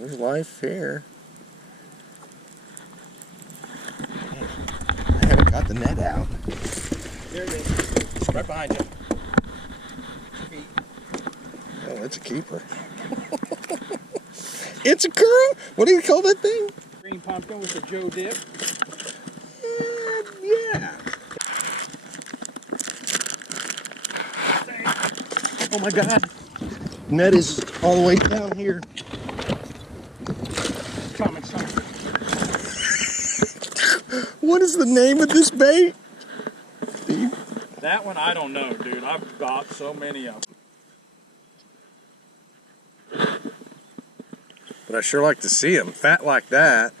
There's life here. I haven't got the net out. There it is. Right behind you. Oh, that's a keeper. It's a girl? What do you call that thing? Green pumpkin with the Joe dip. Yeah. Oh my God. Net is all the way down here. Coming. What is the name of this bait? Steve? That one, I don't know, dude. I've got so many of them. But I sure like to see them. Fat like that.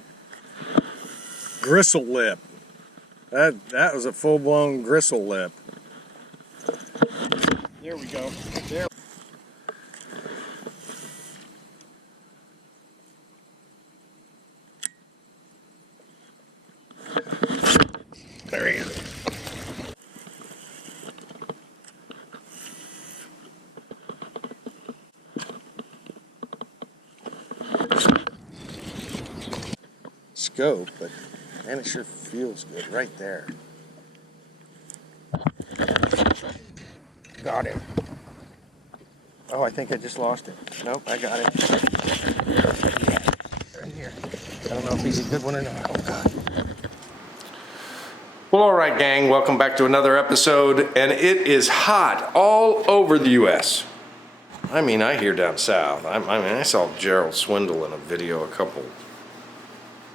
Gristle lip. That was a full-blown gristle lip. There we go. There. There he is. Scope, but man, it sure feels good right there. Got him. Oh, I think I just lost it. Nope, I got it. Yeah, right here. I don't know if he's a good one or not. Oh, God. Well, all right, gang. Welcome back to another episode, and it is hot all over the U.S. I mean, I hear down south. I saw Gerald Swindle in a video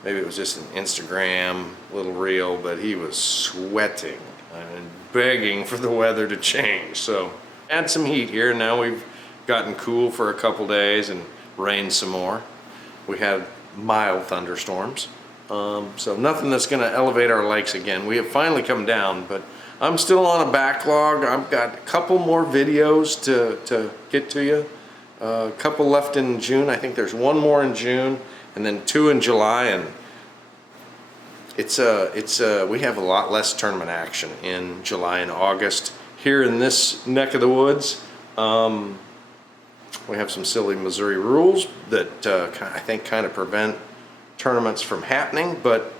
maybe it was just an Instagram little reel, but he was sweating and begging for the weather to change. So, add some heat here. Now we've gotten cool for a couple days and rained some more. We had mild thunderstorms. So nothing that's going to elevate our lakes again. We have finally come down, but I'm still on a backlog. I've got a couple more videos to get to you. A couple left in June. I think there's one more in June, and then 2 in July. And we have a lot less tournament action in July and August here in this neck of the woods. We have some silly Missouri rules that I think kind of prevent tournaments from happening, but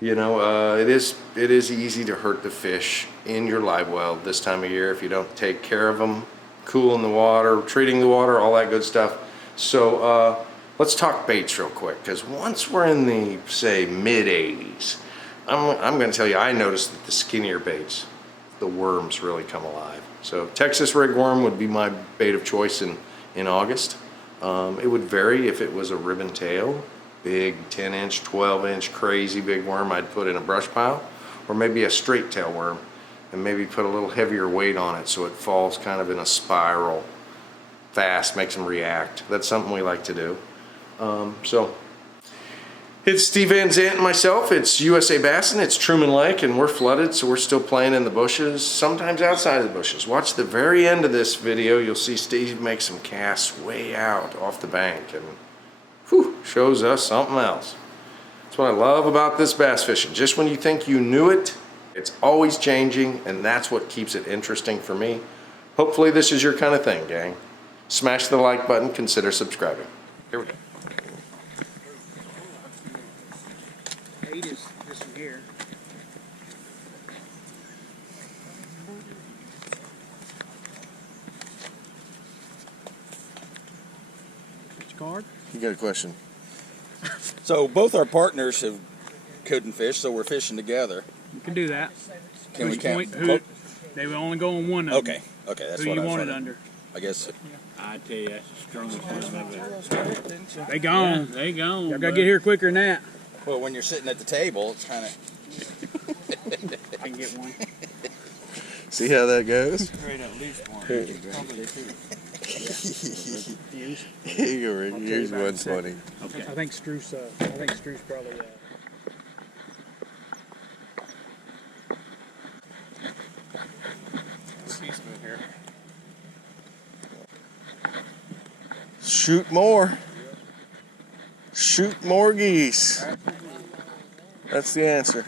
you know, it is easy to hurt the fish in your live well this time of year if you don't take care of them, cooling the water, treating the water, all that good stuff. So let's talk baits real quick, because once we're in the, say, mid-80s, I'm going to tell you, I noticed that the skinnier baits, the worms really come alive. So Texas rig worm would be my bait of choice in August. It would vary if it was a ribbon tail, big 10-inch, 12-inch, crazy big worm I'd put in a brush pile, or maybe a straight tail worm and maybe put a little heavier weight on it so it falls kind of in a spiral fast, makes them react. That's something we like to do. So it's Steve Van Zandt and myself. It's USA Bassin. It's Truman Lake, and we're flooded, so we're still playing in the bushes, sometimes outside of the bushes. Watch the very end of this video. You'll see Steve make some casts way out off the bank, and whew, shows us something else. That's what I love about this bass fishing. Just when you think you knew it, it's always changing, and that's what keeps it interesting for me. Hopefully this is your kind of thing, gang. Smash the like button, consider subscribing. Here we go. 8 is this one here. Which card? You got a question? So both our partners couldn't fish, so we're fishing together. You can do that. Can we count? They will only go on one of them. Okay, that's who what you I was want it wondering. under. I guess. I tell you, that's the strongest one of it. They gone. Yeah, they gone. Y'all gotta get here quicker than that. Well, when you're sitting at the table, it's kind of. I can get one. See how that goes? Right, at least one. Probably two. Here's 120. Okay. I think Struce probably. Here. Shoot more. Shoot more geese. That's the answer.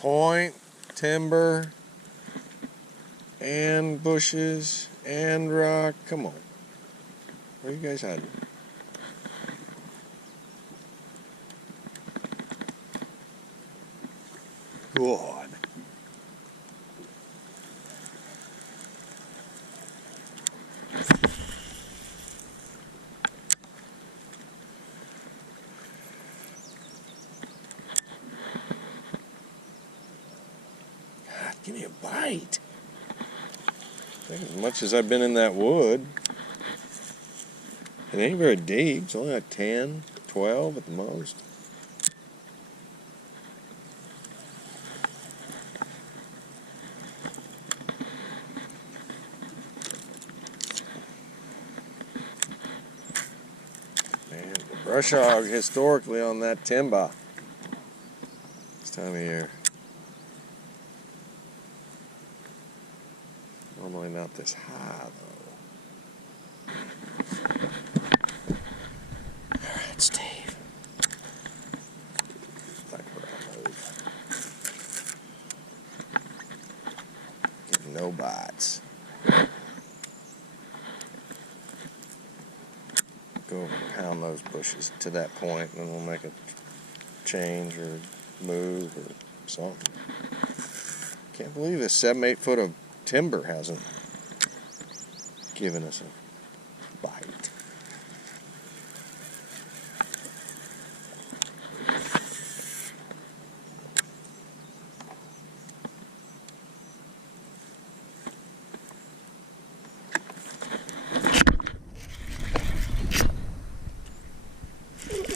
point, timber, and bushes, and rock. Come on. Where are you guys hiding? God. God, give me a bite. I think as much as I've been in that wood, it ain't very deep. It's only like 10, 12 at the most. Man, the brush hog historically on that timber this time of year. Normally not this high though. Alright, Steve. Like we're on move. Getting no bites. Go over and pound those bushes to that point, and then we'll make a change or move or something. Can't believe this 7-8 foot of timber hasn't given us a bite.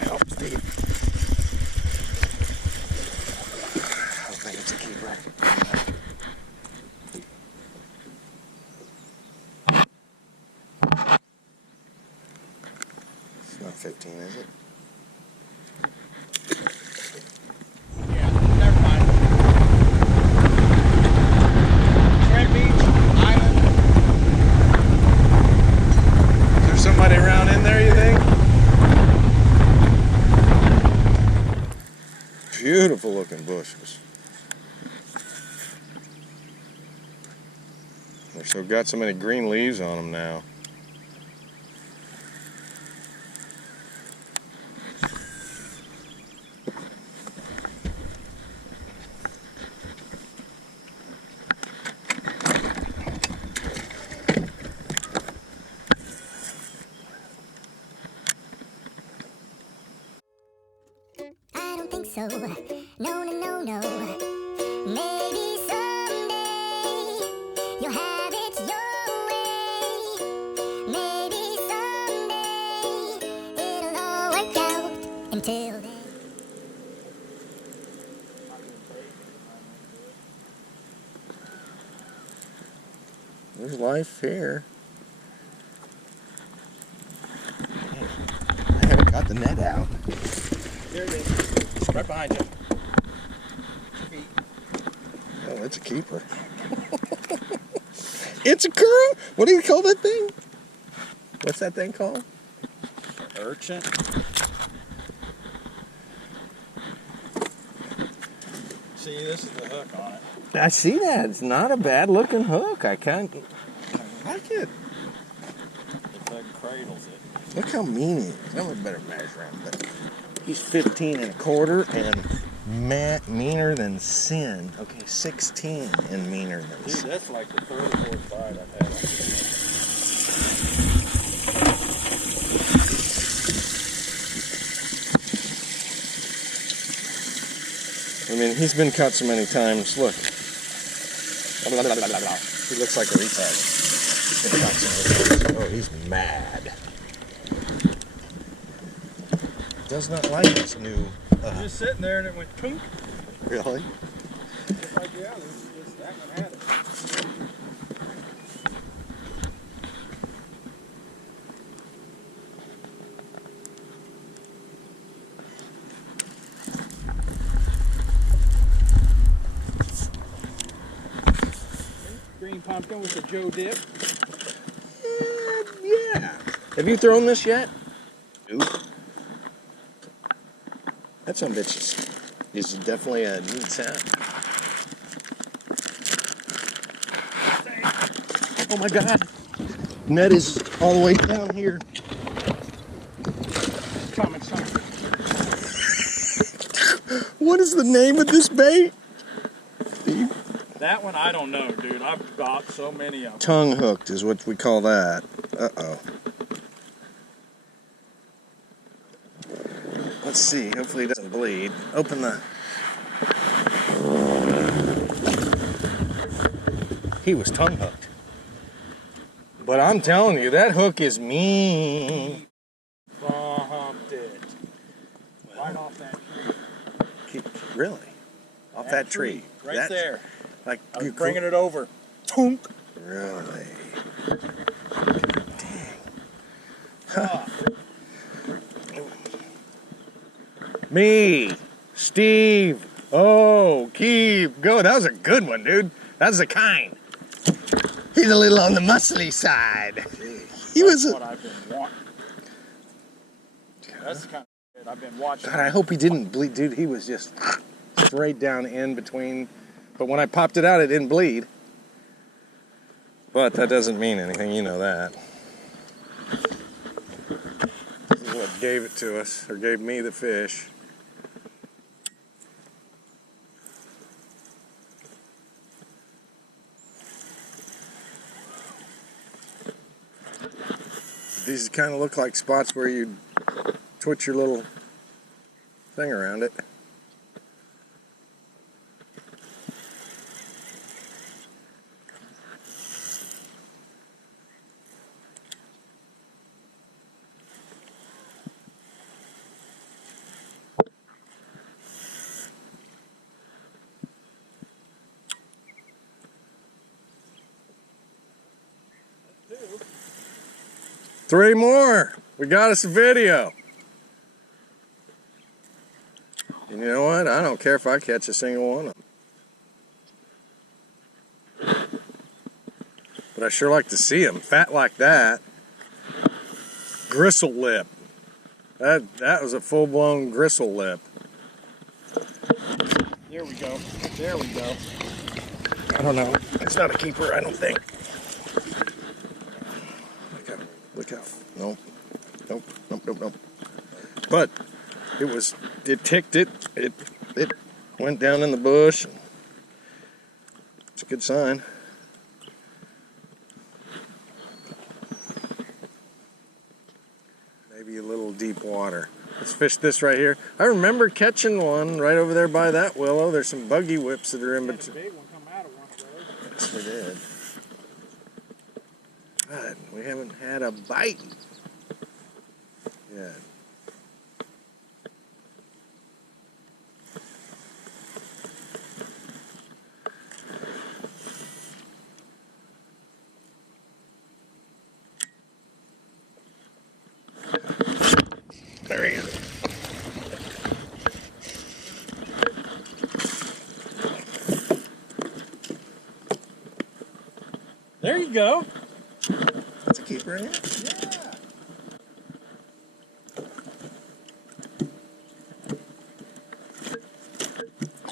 Help, Steve. I think it's a keeper. It's not 15, is it? Yeah, never mind. Trent Beach, Island. Is there somebody around in there, you think? Beautiful looking bushes. They've still got so many green leaves on them now. I don't think so. No, no, no, no. Maybe someday you'll have it your way. Maybe someday it'll all work out. Until then. There's life here. I haven't got the net out. There it is. Right behind you. Oh, it's a keeper. It's a curl? What do you call that thing? What's that thing called? Urchin. See, this is the hook on it. I see that. It's not a bad looking hook. I like it. The hook cradles it. Look how mean he is. I'm a better measure him, but he's 15 and a quarter and meaner than sin. Okay, 16 and meaner than Dude, sin. that's like the third or fourth bite I've had on this. I mean, he's been cut so many times. Look. He looks like a retard. He's been cut so many times. Oh, he's mad. Does not like his new. Just sitting there and it went poof. Really? Just like the others. Just that one had it. Green pumpkin with the Joe dip. Yeah. Have you thrown this yet? Nope. That son of a bitch is definitely a neat sound. Oh my God. Net is all the way down here. Coming, son. What is the name of this bait? Steve? That one, I don't know, dude. I've got so many of them. Tongue hooked is what we call that. Uh-oh. Let's see. Hopefully it doesn't bleed. Open the... He was tongue hooked. But I'm telling you, that hook is mean. Bumped it. Right off that tree. Really? Off that tree? Right That- there. Like I was you bringing it over. Tunk. Really? Dang. Ah. Me, Steve. Oh, keep going. That was a good one, dude. That's the kind. He's a little on the muscly side. He was That's a... what I've been wanting. That's the kind of shit I've been watching. God, I hope he didn't bleed, dude. He was just straight down in between. But when I popped it out, it didn't bleed. But that doesn't mean anything, you know that. This is what gave it to us, or gave me the fish. These kind of look like spots where you twitch your little thing around it. Three more. We got us a video. And you know what? I don't care if I catch a single one of them. But I sure like to see them. Fat like that. Gristle lip. That was a full-blown gristle lip. There we go. There we go. I don't know. It's not a keeper, I don't think. Look out. Look out. Nope. Nope. Nope. Nope. Nope. But it ticked it. It went down in the bush. It's a good sign. Maybe a little deep water. Let's fish this right here. I remember catching one right over there by that willow. There's some buggy whips that are in between. Big one come out of one of those. Yes, we did. God, we haven't had a bite yet. There he is. There you go. That's a keeper in here? Yeah.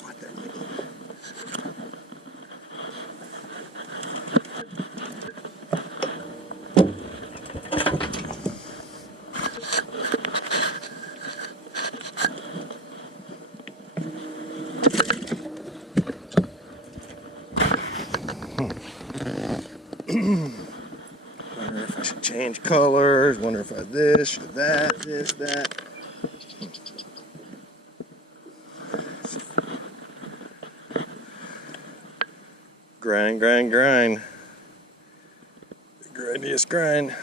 What the? Wonder if I should change colors. Wonder if I this or that, this, that. Grind, grind, grind. The grindiest grind.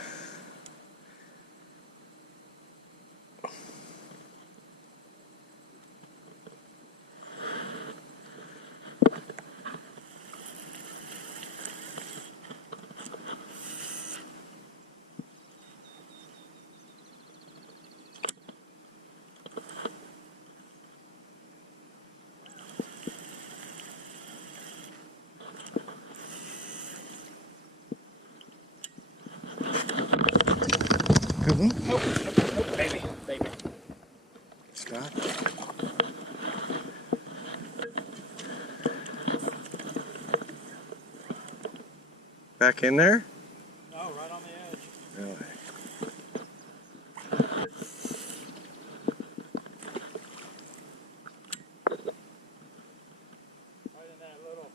Good one. Nope, baby, baby. Stop. Back in there? No, right on the edge. Really? Right in that little.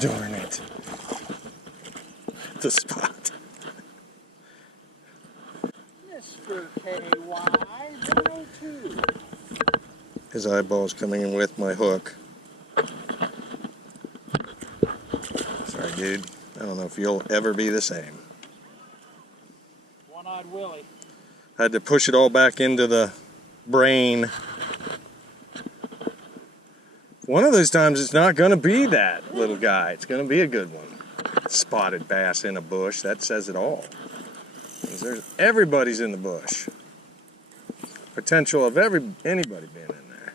Darn it. The spot. Mr. KY02. His eyeball's coming in with my hook. Sorry, dude. I don't know if you'll ever be the same. One-eyed Willie. I had to push it all back into the brain. One of those times it's not going to be that little guy. It's going to be a good one. Spotted bass in a bush, that says it all. 'Cause everybody's in the bush. Potential of anybody being in there.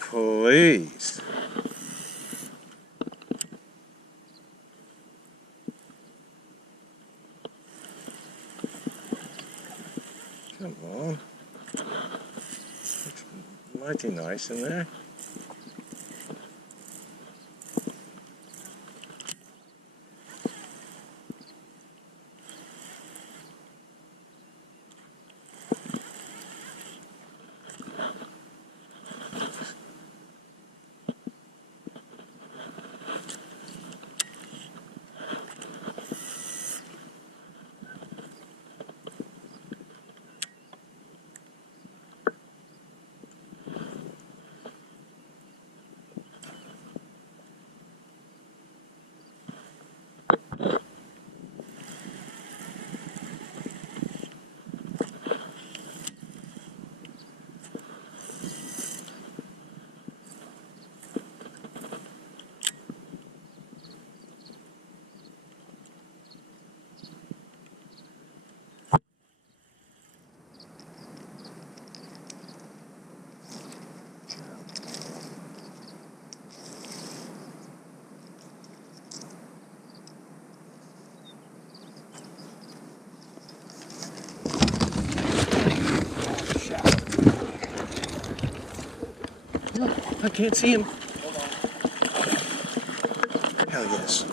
Please. Come on. Looks mighty nice in there. I can't see him. Hell yes.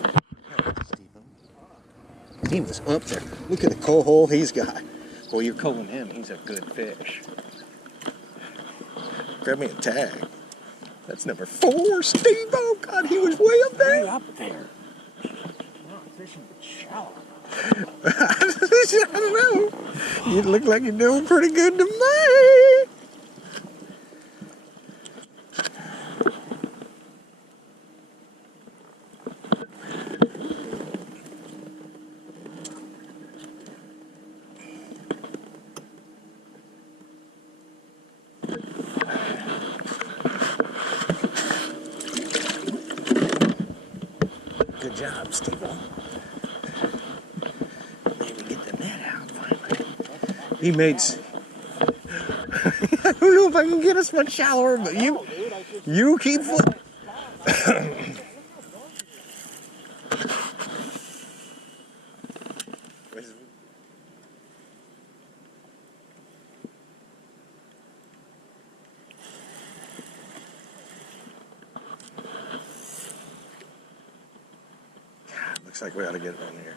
He was up there. Look at the coal hole he's got. Well, you're culling him. He's a good fish. Grab me a tag. That's number 4, Steve. Oh, God, he was way up there. Way up there. You're not fishing shallow. I don't know. You look like you're doing pretty good to me. Good job, Steve. Maybe get the net out finally. He made. I don't know if I can get us much shallower, but you keep. Looks like we ought to get it on here.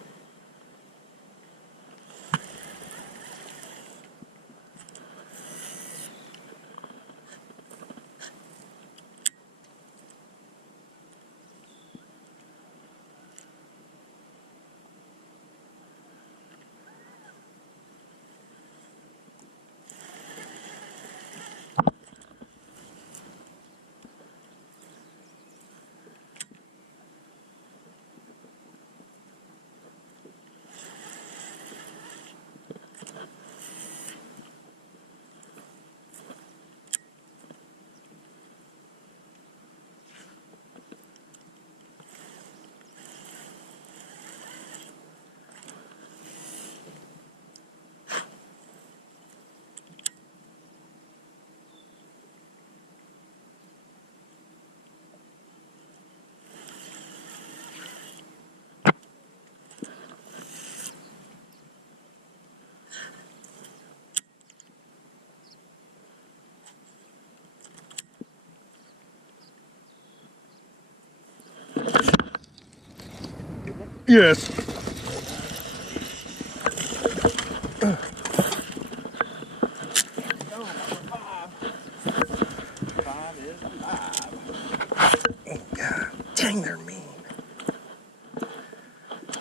Yes. Oh, God. Dang, they're mean.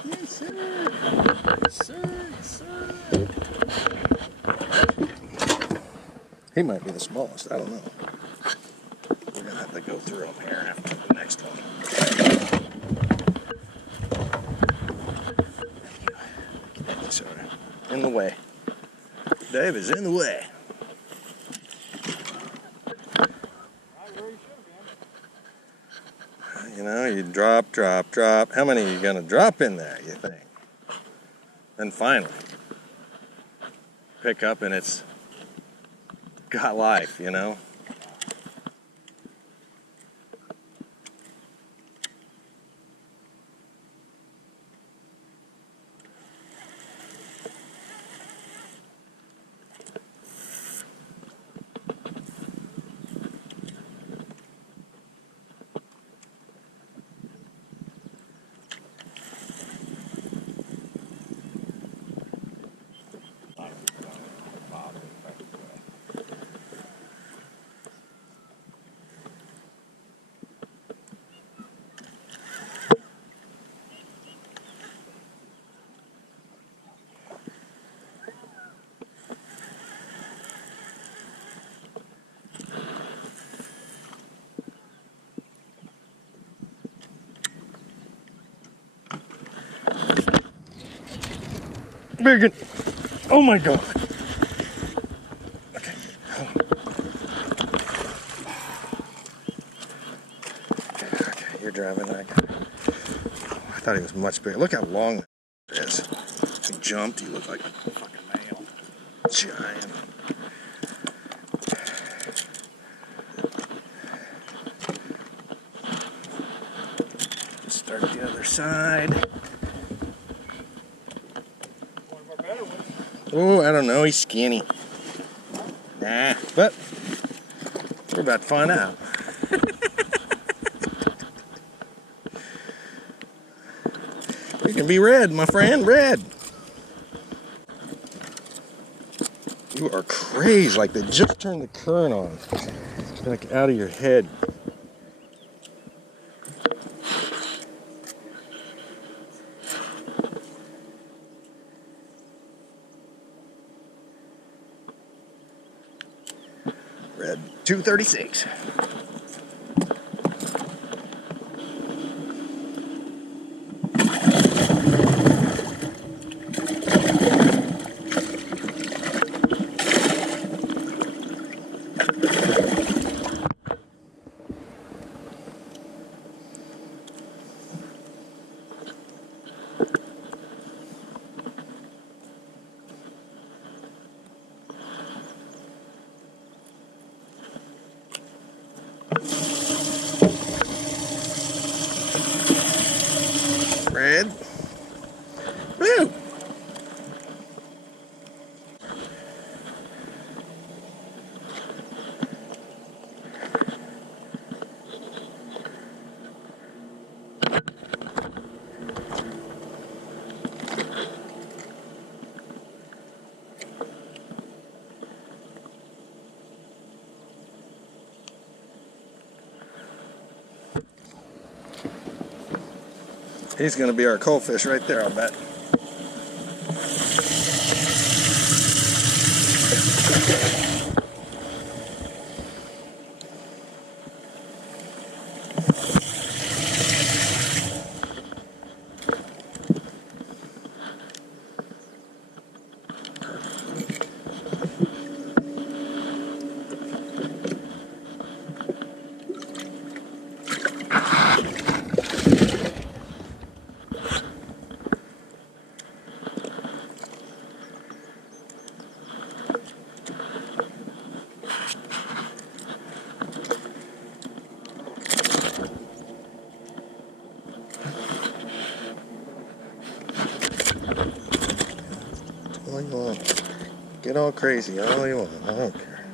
Yes, sir. Yes, sir. Yes, sir. He might be the smallest. I don't know. We're going to have to go through them here after the next one. Sorry. In the way. Dave is in the way. You know, you drop, drop, drop. How many are you going to drop in there, you think? And finally, pick up and it's got life, you know? Big. Oh my God. Okay. Okay, you're driving. I thought he was much bigger. Look how long it is. He jumped. He looked like a fucking male. Giant. Start the other side. Oh, I don't know. He's skinny. Nah, but we're about to find out. You can be red, my friend. Red. You are crazy. Like they just turned the current on. Like out of your head. Red 236. Red. Blue. He's going to be our coal fish right there, I'll bet. All you want. Get all crazy all you want. I don't care.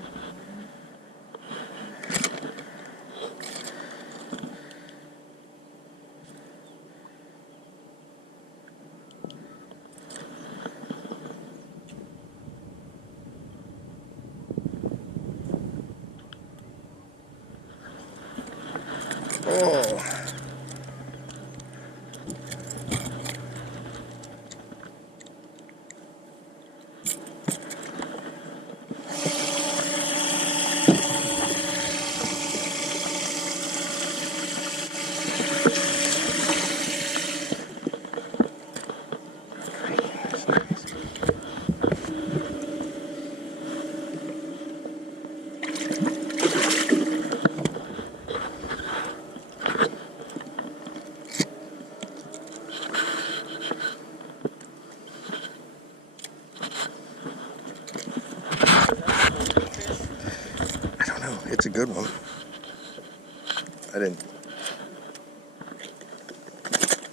It's a good one. I didn't.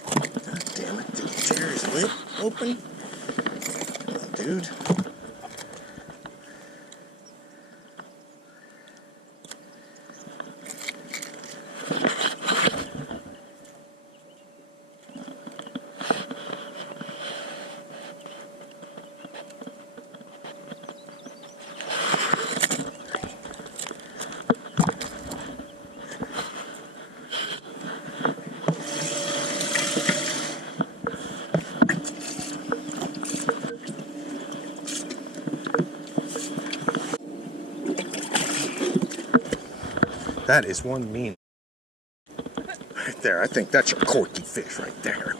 God damn it! Did you tear his lip open? Come on, dude. That is one mean. Right there, I think that's your corky fish right there.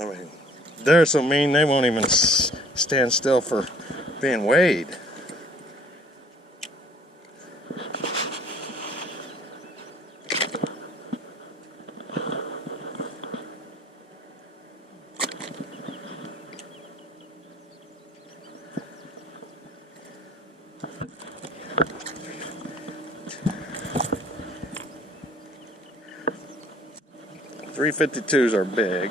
I mean, they're so mean they won't even stand still for being weighed. .352s are big.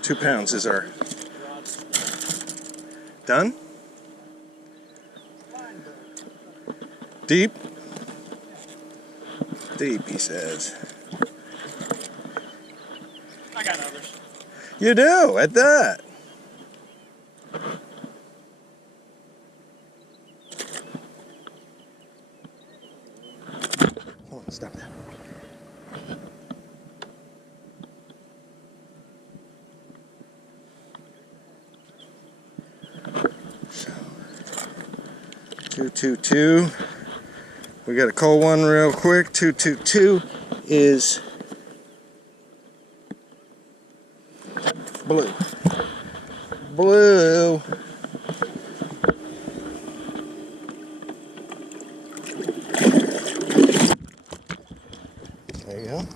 £2 is our done. Deep. Deep, he says. I got others. You do, at that. Hold on, stop that. So, 222. We got a cold one real quick. 222 is blue. Blue. There you go.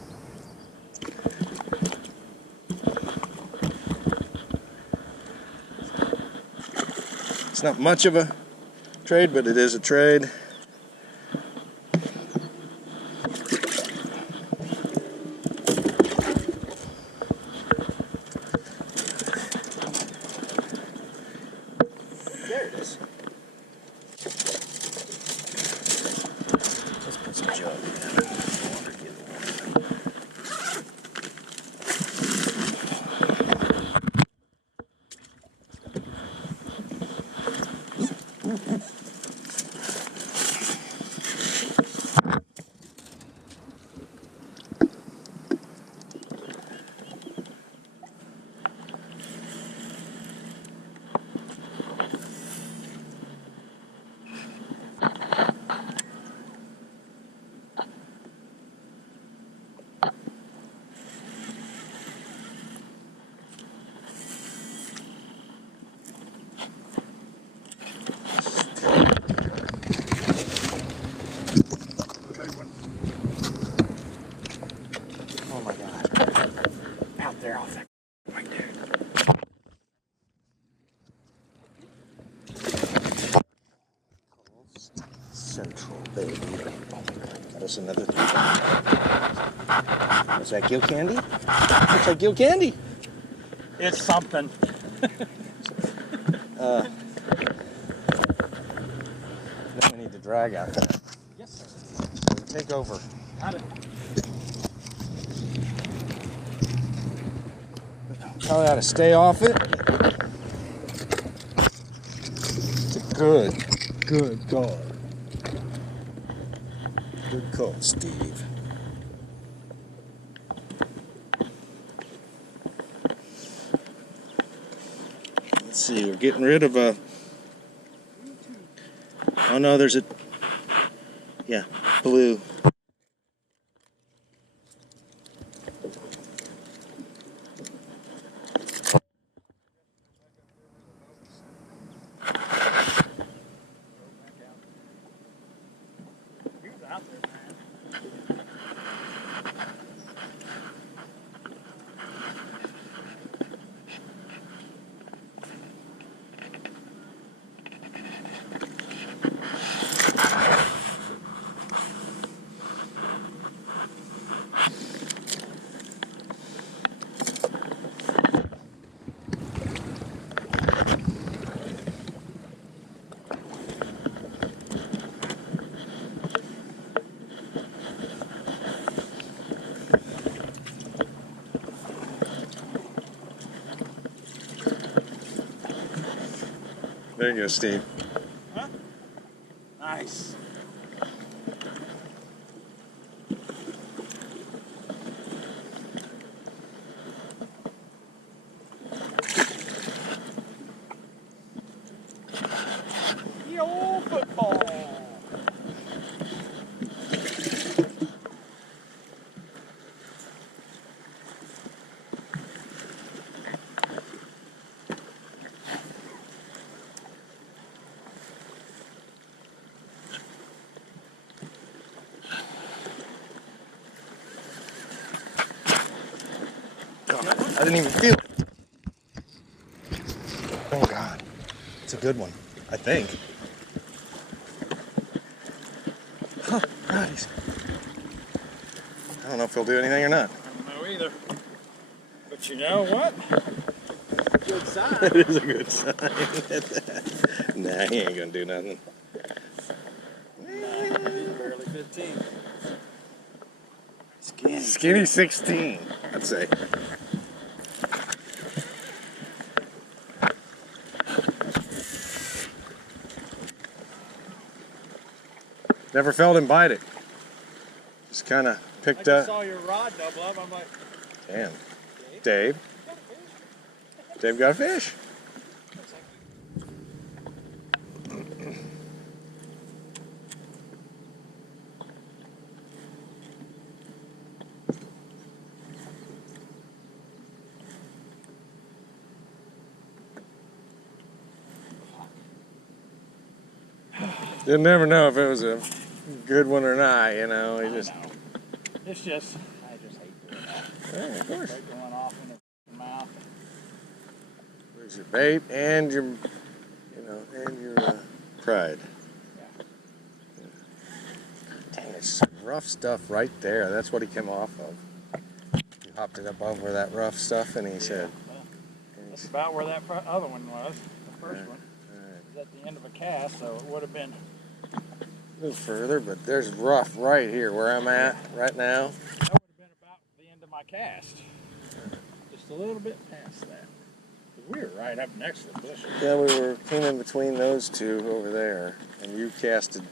It's not much of a trade, but it is a trade. There it is. Let's put some jug in. Water, give it water. Oh my God. Out there off that right there. Central, baby. That's another thing. Is that gill candy? Looks like gill candy. It's something. Then we need to drag out there. Yes, sir. Take over. Got it. Probably ought to stay off it. It's a good call. Good call, Steve. Let's see, we're getting rid of a... Oh no, there's a... Yeah, blue. There you go, Steve. Huh? Nice. The old football. I didn't even feel it. Oh God, it's a good one, I think. Huh, right. I don't know if he'll do anything or not. I don't know either. But you know what? Good sign. That is a good sign. Nah, he ain't gonna do nothing. He's barely 15. Skinny 16, I'd say. Never felt him bite it. Just kind of picked I up. just saw your rod double up. I'm like, Damn. Dave. Dave got a fish. You'll never know if it was a good one or not, you know. You just. it's just, I just hate doing that. Yeah, of course. Like going off in the mouth. There's your bait and your, and your pride. Yeah. Dang, it's some rough stuff right there. That's what he came off of. He hopped it up over that rough stuff, and he said. Well, that's about where that other one was, the first one. It was at the end of a cast, so it would have been. A little further, but there's rough right here where I'm at right now. That would have been about the end of my cast. Just a little bit past that. 'Cause we were right up next to the bushes. Yeah, we came in between those two over there, and you casted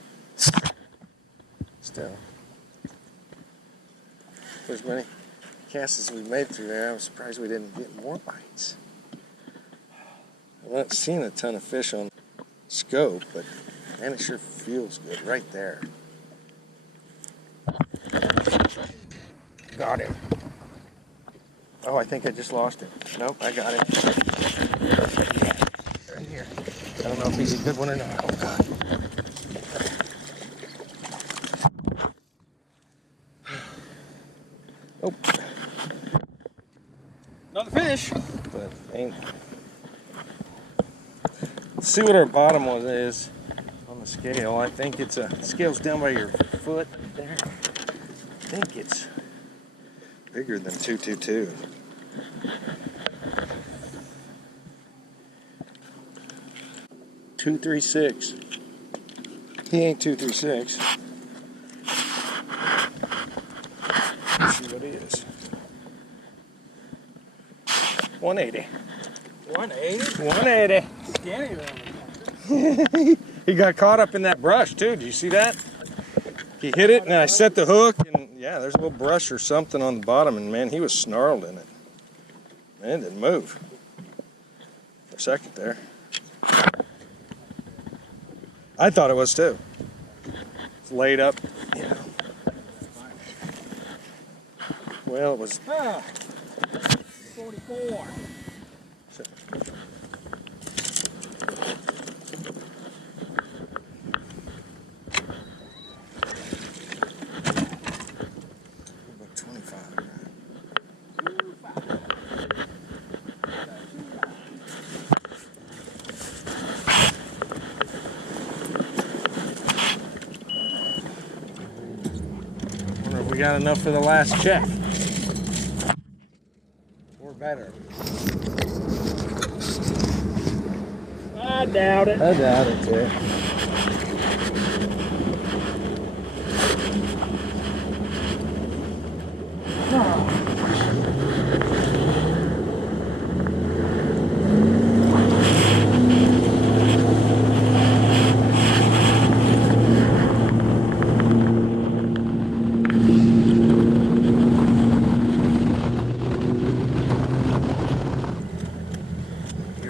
still. For as many casts as we made through there, I'm surprised we didn't get more bites. I'm not seeing a ton of fish on scope, but man, it sure feels good right there. Got him. Oh, I think I just lost him. Nope, I got him. Right here. I don't know if he's a good one or not. Oh, God. Oh. Another fish. But ain't. Let's see what our bottom one is on the scale. I think it's a scale's down by your foot there. I think it's bigger than 222. .236. He ain't 236. Let's see what he is. 180. 180. 180. Skinny then. He got caught up in that brush too. Did you see that? He hit it and I set the hook and yeah, there's a little brush or something on the bottom and man, he was snarled in it. Man, it didn't move for a second there. I thought it was too. It's laid up, you know. Well, it was. Ah, 44. About 25. Wonder if we got enough for the last check. Or better. I doubt it. I doubt it too.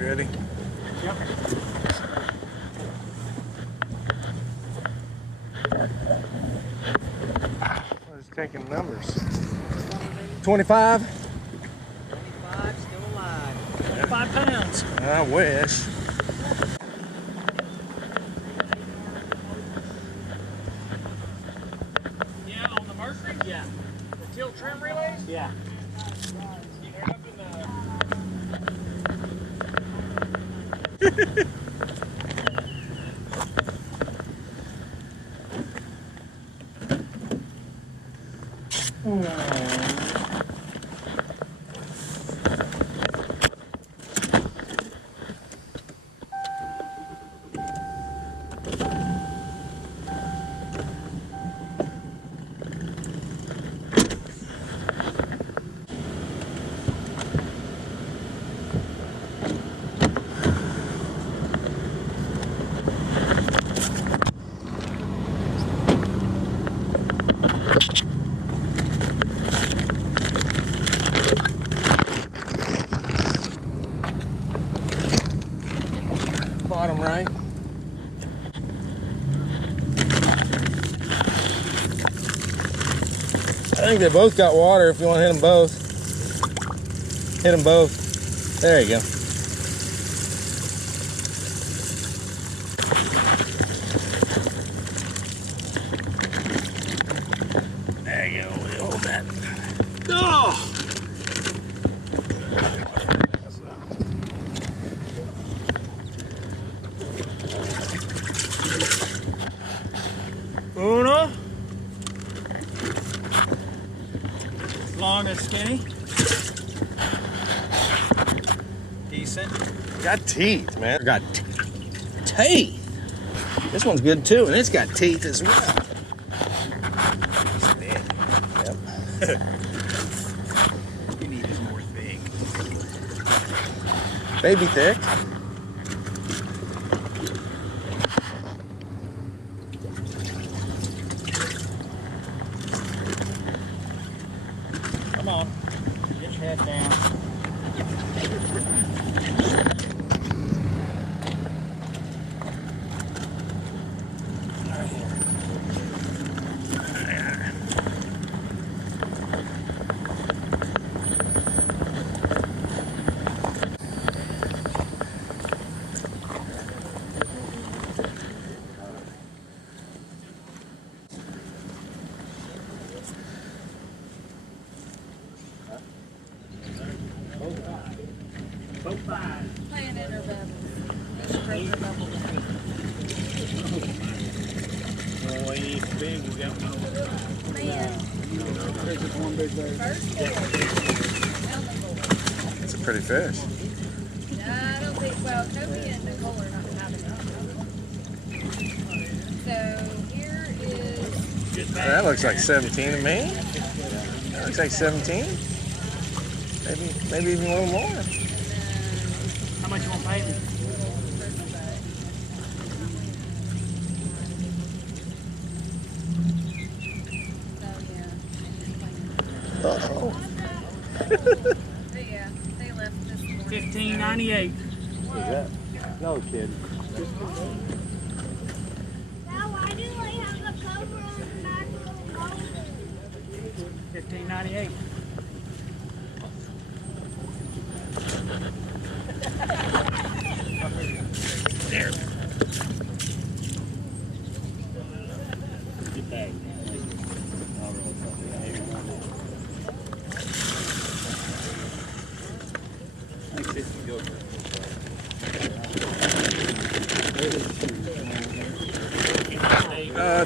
You ready? Yep. It's taking numbers. 25? 25, still alive. 5 pounds. I wish. Yeah, on the Mercury? Yeah. The tilt trim relays? Yeah. They're up in the... Bottom right. I think they both got water if you want to hit them both. Hit them both. There you go. There you go. We'll hold that. Oh! Uno. Long and skinny. Decent. Got teeth, man. Got teeth. This one's good too, and it's got teeth as well. It's big. Yep. You need is more thick. Baby thick. Come on. Get your head down. Playing in her bubble. Just break her bubble down. Oh, he's big. We got one over there. Man. First It's a pretty fish. I don't think, well, Toby and Nicole are not having it. So here is... That looks like 17 to me. That looks like 17. Maybe even a little more. How much you want to pay me? Uh-oh. But yeah, they left this morning. $15.98. No kid. Now, why do they have the cover on the back of the $15.98. There. Get back. I think 50 go for it.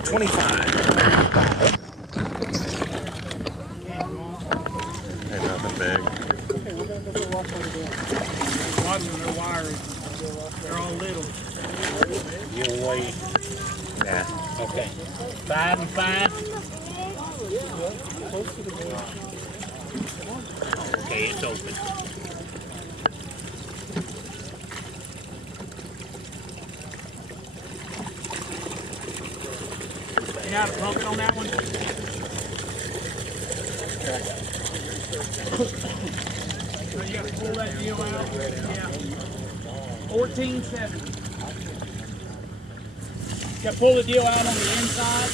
25. Ain't nothing big. Watching their wiring. They're all little. You'll weigh. Nah. Okay. 5 and 5. Okay, it's open. You got a pumpkin on that one? So you got to pull that deal out? Yeah. 1470. Got to pull the deal out on the inside.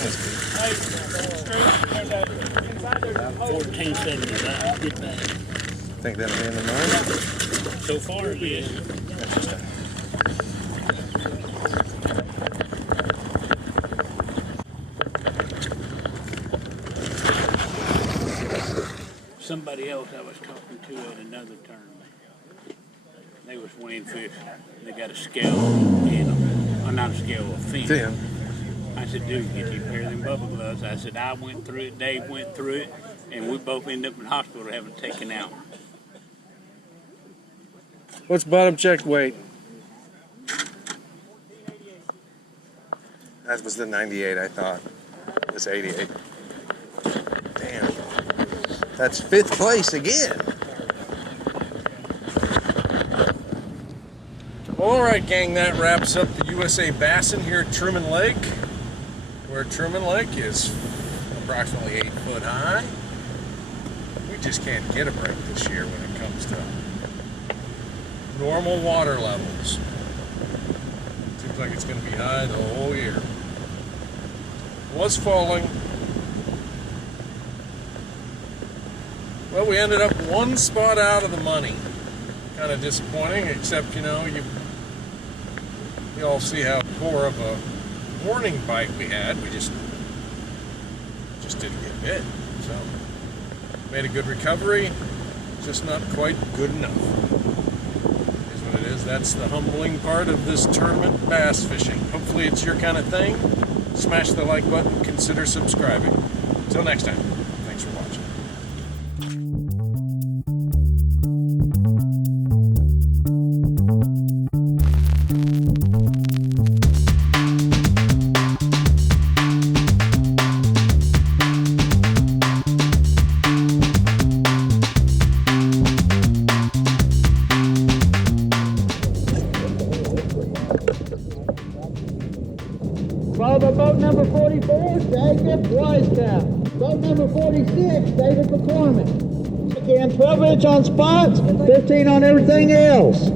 Hey, straight, there's a, inside there's a 1470. Get that. Think that'll be in the nine? So far it is. Somebody else I was talking to at another tournament. They was weighing fish. They got a scale in them. Or not a scale, a fin. Fin. I said, dude, get you a pair of them bubble gloves. I said, I went through it, Dave went through it, and we both ended up in the hospital having it taken out. What's bottom check weight? That was the 98, I thought. It's 88. Damn. That's 5th place again. All right, gang, that wraps up the USA Bassin here at Truman Lake, where Truman Lake is approximately 8 foot high. We just can't get a break this year when it comes to normal water levels. Seems like it's going to be high the whole year. It was falling. Well, we ended up one spot out of the money. Kind of disappointing, except, you know, you all see how poor of a warning bite we had. We just didn't get bit. So, made a good recovery, just not quite good enough. Is what it is. That's the humbling part of this tournament bass fishing. Hopefully it's your kind of thing. Smash the like button, consider subscribing. Until next time, thanks for watching. Follow boat number 44, Jacob Weiskamp. Boat number 46, David McCormick. Again, 12 inch on spots and 15 on everything else.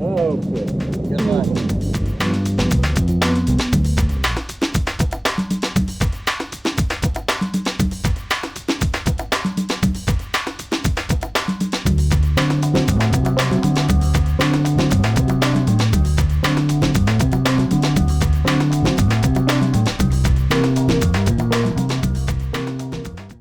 Oh, good.